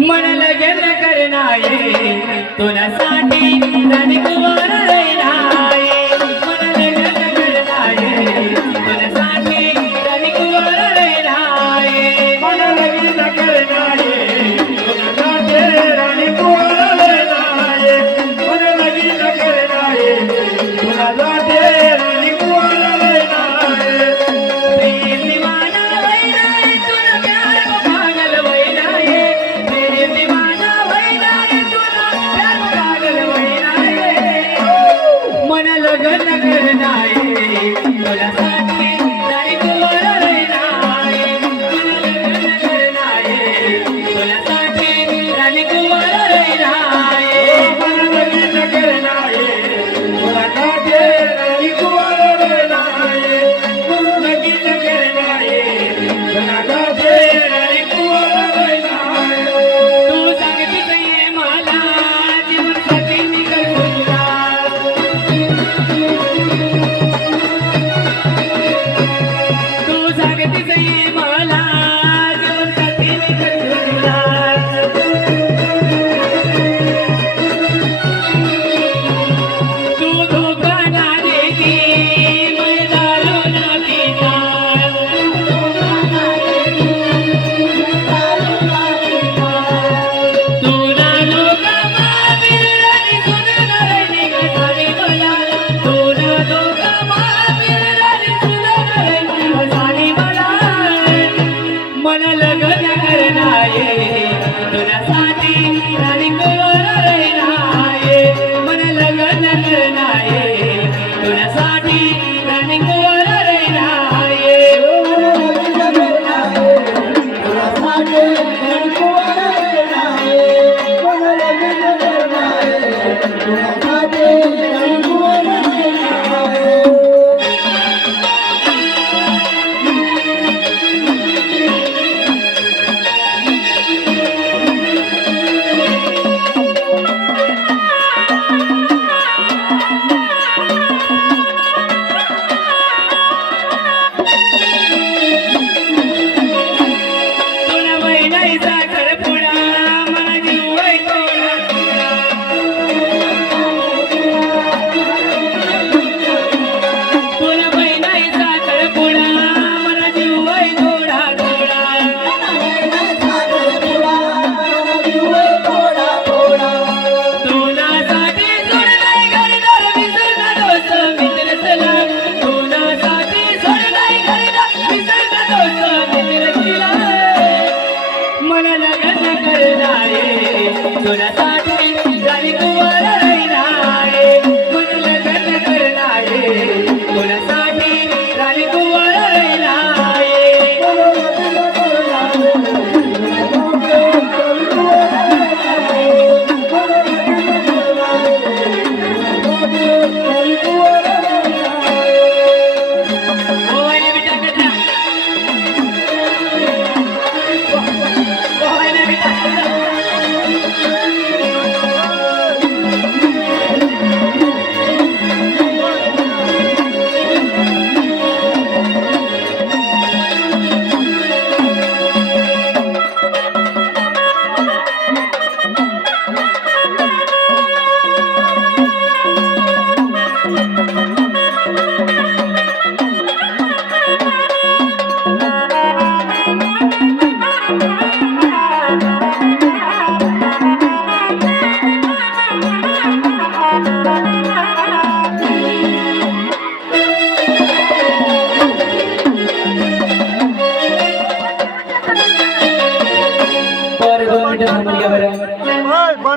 मन लगन करणार तुला साठी लग्न करणार तुला को corazón.